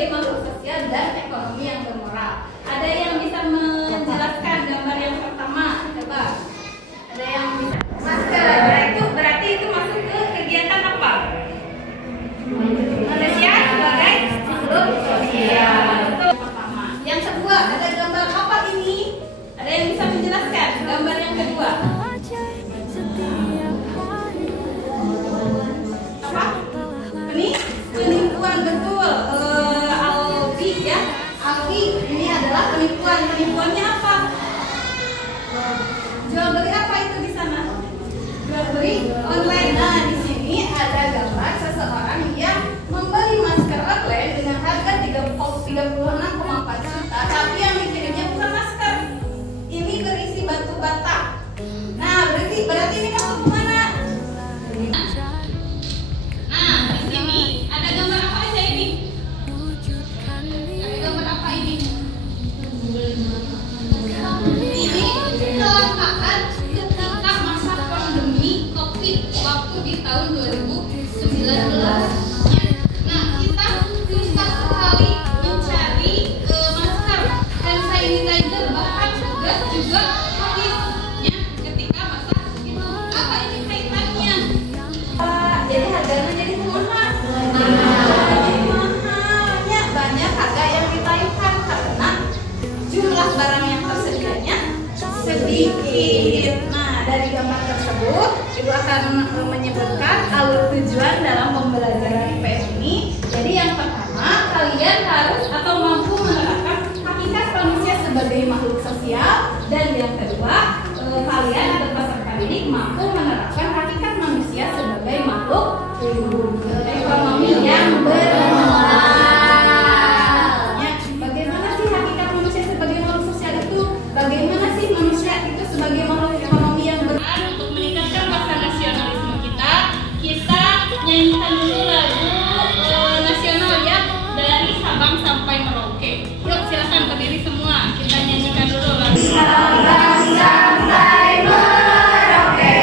sebagai makhluk sosial dan ekonomi yang bermoral. Ada yang bisa menjelaskan gambar yang pertama? Coba. Ada yang bisa? Masker. Nah, itu berarti itu masuk ke kegiatan apa? Manusia sebagai makhluk sosial. Itu pertama. Yang kedua, ada gambar apa ini? Ada yang bisa menjelaskan gambar yang kedua? Apa? Ini penipuan, betul. Alfi ya. Alfi, ini adalah penipuan. Penipuannya apa? Jual beli apa itu di sana? Jual beli online. Nah, di sini ada gambar seseorang yang membeli masker online dengan harga 36,4 juta, tapi yang dikirimnya bukan masker. Ini berisi batu bata. Nah, berarti ini masuk ke mana? Nah, di sini ada gambar apa aja ini? Ada gambar apa ini? Ini kelangkaan ketika masa pandemi COVID waktu di tahun 2019. Nah, kita susah sekali mencari masker, hand sanitizer, bahkan gas juga habis ya ketika masa itu. Apa ini kaitannya? Jadi harganya jadi mahal. Mahalnya banyak harga yang ditaikkan karena jumlah barang yang tersedianya sedikit. Nah, dari gambar tersebut Ibu akan menyebutkan alur tujuan dalam pembelajaran IPS ini. Jadi yang pertama, kalian harus atau mampu menerapkan hakikat manusia sebagai makhluk sosial. Dan yang kedua, kalian atau peserta didik mampu menerapkan hakikat manusia sebagai makhluk ekonomi yang bermoral. Ya, bagaimana sih hakikat manusia sebagai makhluk sosial itu? Bagaimana sih manusia itu sebagai makhluk ekonomi yang bermoral? Untuk meningkatkan rasa nasionalisme kita nyanyikan dulu lagu nasional ya, dari Sabang sampai Merauke. Yuk silakan berdiri semua, kita nyanyikan dulu lagu Sabang sampai Merauke.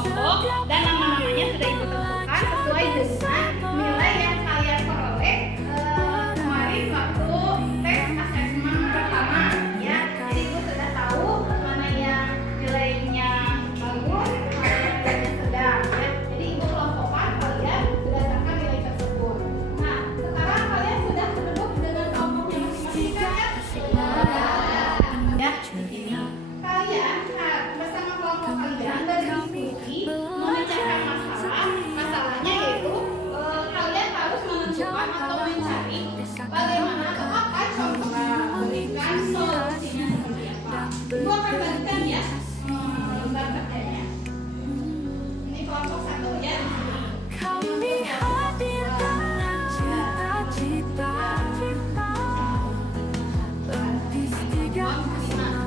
kelompok dan nama-namanya sudah ibu tentukan sesuai dengan nilai yang kalian peroleh kemarin waktu tes asesmen pertama ya. Jadi ibu sudah tahu mana yang nilainya bagus, mana yang nilainya sedang ya. Jadi ibu kelompokkan kalian berdasarkan nilai tersebut. Nah, sekarang kalian sudah duduk dengan kelompoknya masing-masing kan? Ya, di sini kalian bersama kelompok kalian berdiskusi memecahkan masalah. Masalahnya yaitu kalian harus menentukan atau mencari bagaimana atau apa contoh memberikan solusinya seperti apa. Ibu akan bagikan ya lembar kerjanya. Ini kelompok satu ya. Kami hadir dengan cita-cita Lentis tiga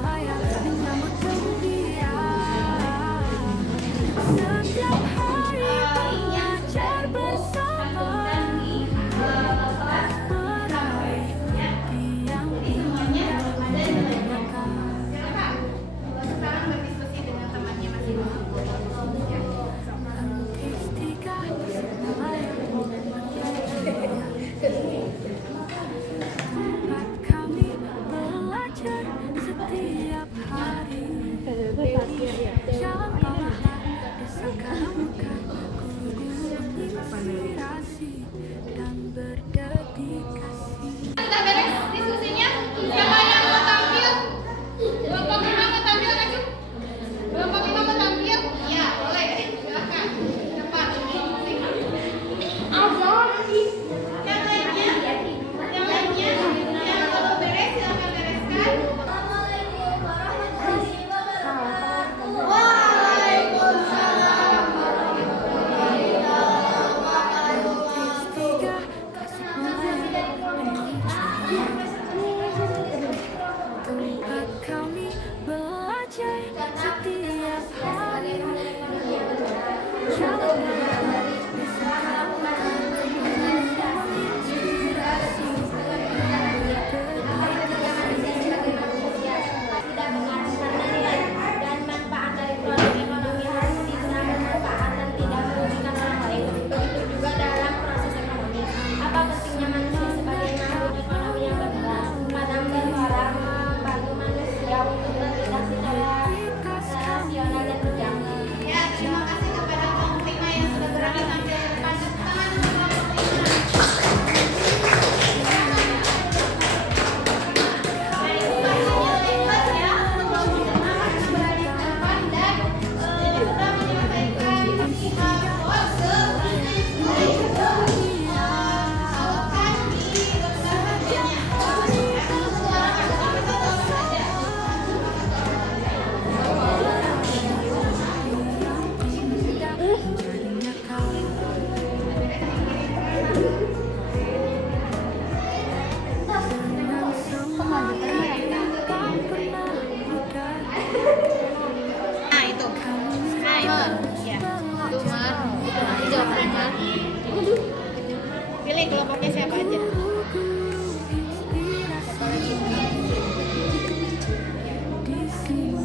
layak menyambut gembira. Setiap hari belajar bersama Jadi semuanya ada nilainya. Silakan. Sekarang berdiskusi dengan temannya masing-masing. Lentis tiga layak tempat kami belajar setiap hari. Jangan pernah disangka-sangka guru-guru inspirasi dan berdedikasi. Sudah beres diskusinya? Siapa yang mau tampil? Kelompok 5 mau tampil nggak, Cuk? Kelompok 5 mau tampil? Iya, boleh. Silakan. Cepat. Yang lainnya? Yang lainnya? Yang belum beres, silakan bereskan. Waalaikumsalam. Lentis tiga kasih tempat kami belajar setiap hari. Jangan pernah disangka inspirasi Tidak mengharuskan nilai dan manfaat dari produk ekonomi harus digunakan manfaat dan tidak merugikan orang lain. Begitu juga dalam proses ekonomi. Apa pentingnya manusia sebagai makhluk ekonomi yang bergerak? Madam bersuara membantu manusia untuk bertindak secara rasional dan bijak. Ya, terima kasih kepada kelompok 5 yang sudah berani tampil ke depan. Tepuk tangan untuk kelompok 5. Nah, itu hasilnya lepas ya. Kelompok 5 harus berani ke depan dan sudah menyelesaikan pihak pose salurkan di lembar kerjanya. Ya, silakan satu-satu saja. jadinya kau dengan semua yang kau pernah berikan. Nah, itu. Nah, itu. Ya. Pilih kelompoknya siapa aja. Di sini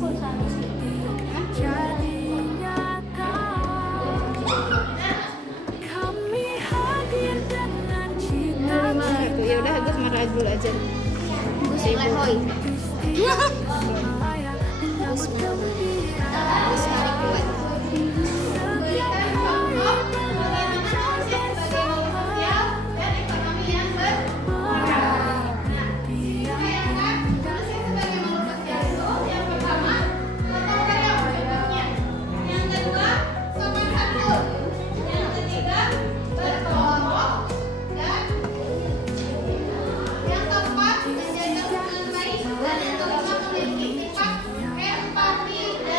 jadi nyata. Kami hadir dengan cita-cita. Ya udah, Agus marah dulu aja. Lehoy. Layak menyambut gembira. Berikan contoh bagaimana manusia sebagai makhluk sosial dan ekonomi yang berperan. Nah, bayangkan manusia sebagai makhluk sosial itu yang pertama gotong royong contohnya, yang kedua sopan santun, yang ketiga berkelompok, dan yang keempat menjaga hubungan baik, dan yang kelima memiliki sifat empati dan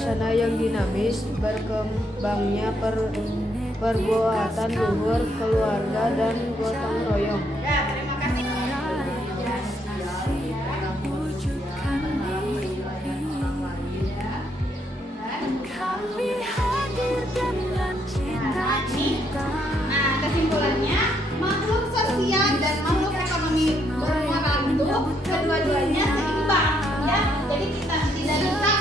suasana yang dinamis, berkembangnya perbuatan luhur, keluarga, dan gotong royong. Ya, terima kasih. wujudkan mimpi. Kami hadir dengan cita-cita. Nah, kesimpulannya, makhluk sosial dan makhluk ekonomi bermoral itu kedua-duanya seimbang, ya. Jadi kita tidak bisa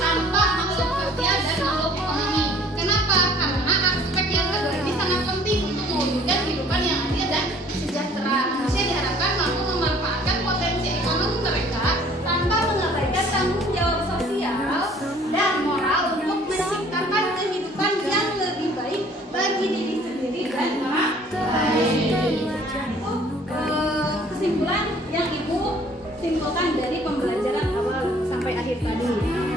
tanpa makhluk sosial dan makhluk ekonomi. Kenapa? Karena aspek yang kedua ini sangat penting untuk mewujudkan kehidupan yang adil dan sejahtera. Manusia diharapkan mampu memanfaatkan potensi ekonomi mereka tanpa mengabaikan tanggung jawab sosial dan moral untuk menciptakan kehidupan yang lebih baik bagi diri sendiri dan orang lain. Itu kesimpulan yang Ibu simpulkan dari pembelajaran awal sampai akhir tadi.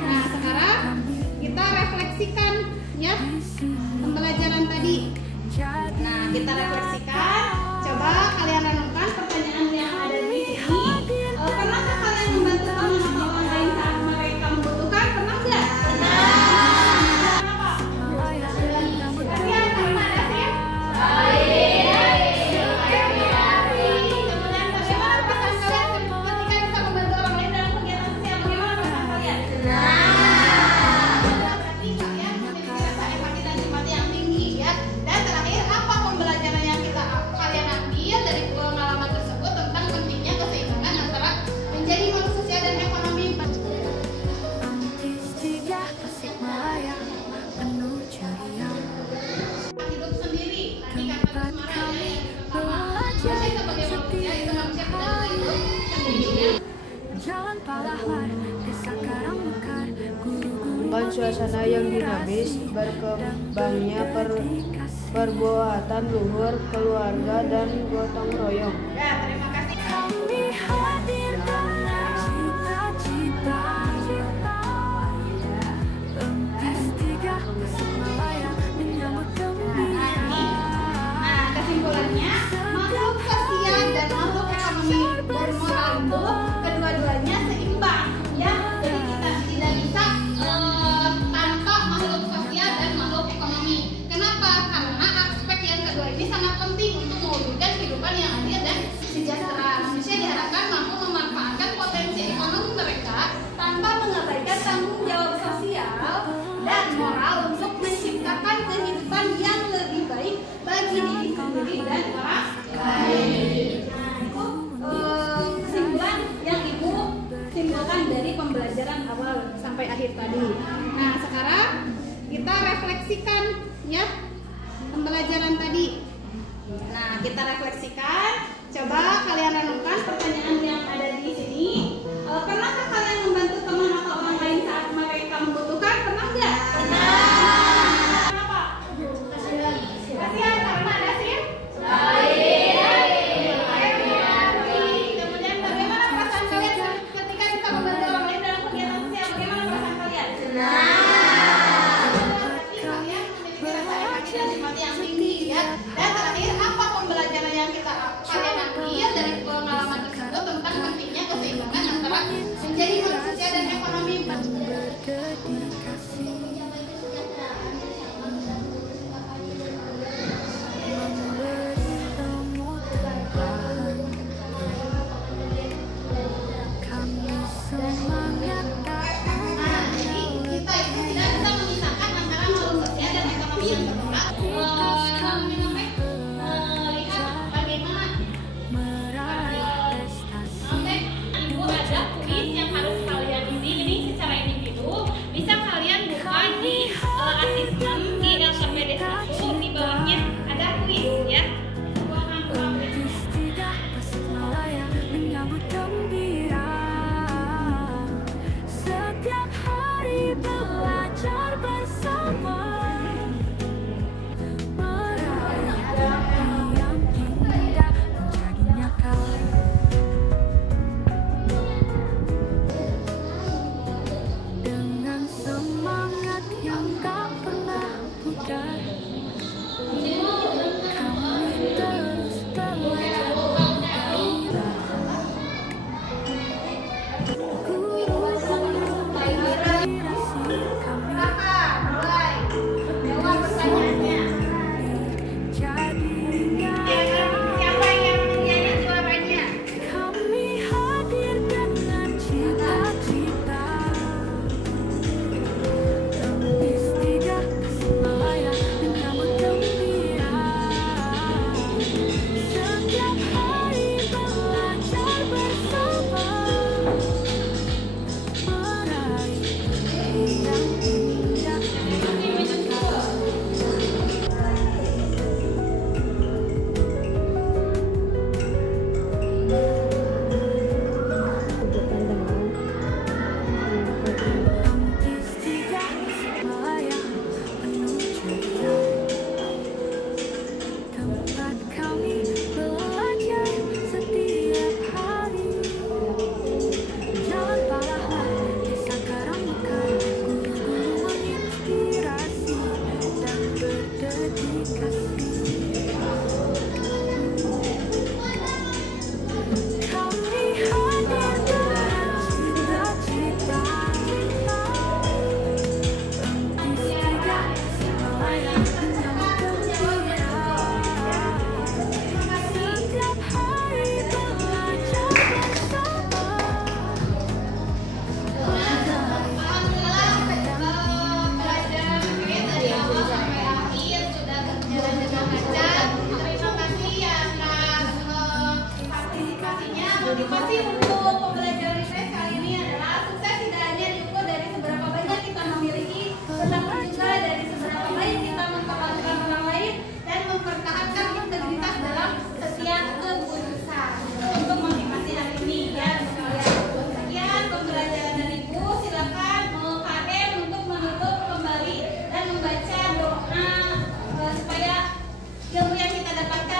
Nah, sekarang kita refleksikan ya pembelajaran tadi. Nah, kita refleksikan. Coba kalian renungkan pertanyaan yang ada di sini. Pernahkah kalian membantu teman atau orang lain saat mereka membutuhkan? Pernah nggak? Kenapa? Kasihan karena Dasim? Kemudian bagaimana perasaan kalian ketika bisa membantu orang lain dalam kegiatan sosial? Bagaimana perasaan kalian? Berarti kalian memiliki rasa empati dan simpati yang tinggi ya. Dan terakhir, apa pembelajaran yang kalian ambil dari pengalaman tersebut tentang pentingnya keseimbangan antara menjadi makhluk sosial dan ekonomi? Tiga Tasikmalaya penuh ceria. Hidup sendiri. Tadi kata Asmara ya, yang pertama, manusia sebagai manusia itu manusia tidak bisa hidup sendirian. Jalan pahlawan, desa Karangmekar, guru-guru Bukan suasana yang dinamis, berkembangnya perbuatan luhur, keluarga, dan gotong royong. Ya, terima kasih. kami hadir dengan cita-cita. Lentis tiga Tasikmalaya menyambut gembira. Nah, kesimpulannya, makhluk sosial dan makhluk ekonomi bermoral itu kedua-duanya seimbang, ya. Jadi kita tidak bisa tanpa makhluk sosial dan makhluk ekonomi. Kenapa? Karena aspek yang kedua ini sangat penting untuk mewujudkan kehidupan yang adil dan sejahtera. Manusia diharapkan mampu memanfaatkan potensi ekonomi mereka tanpa mengabaikan tanggung jawab sosial dan moral untuk menciptakan kehidupan yang lebih baik bagi diri sendiri dan orang lain. Nah, itu kesimpulan yang Ibu simpulkan dari pembelajaran awal sampai akhir tadi. Nah, sekarang kita refleksikan ya pembelajaran tadi. Nah, kita refleksikan. Coba kalian renungkan pertanyaan yang ada di sini. Pernahkah kalian membantu teman atau orang lain saat mereka membutuhkan? Pernah nggak? Kenapa? Kasihan karena Dasim? Kemudian bagaimana perasaan kalian ketika bisa membantu orang lain dalam kegiatan sosial? Bagaimana perasaan kalian? Berarti kalian memiliki rasa empati dan simpati yang tinggi ya. Dan terakhir, apa pembelajaran yang kalian ambil dari pengalaman tersebut tentang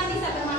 bisa bermanfaat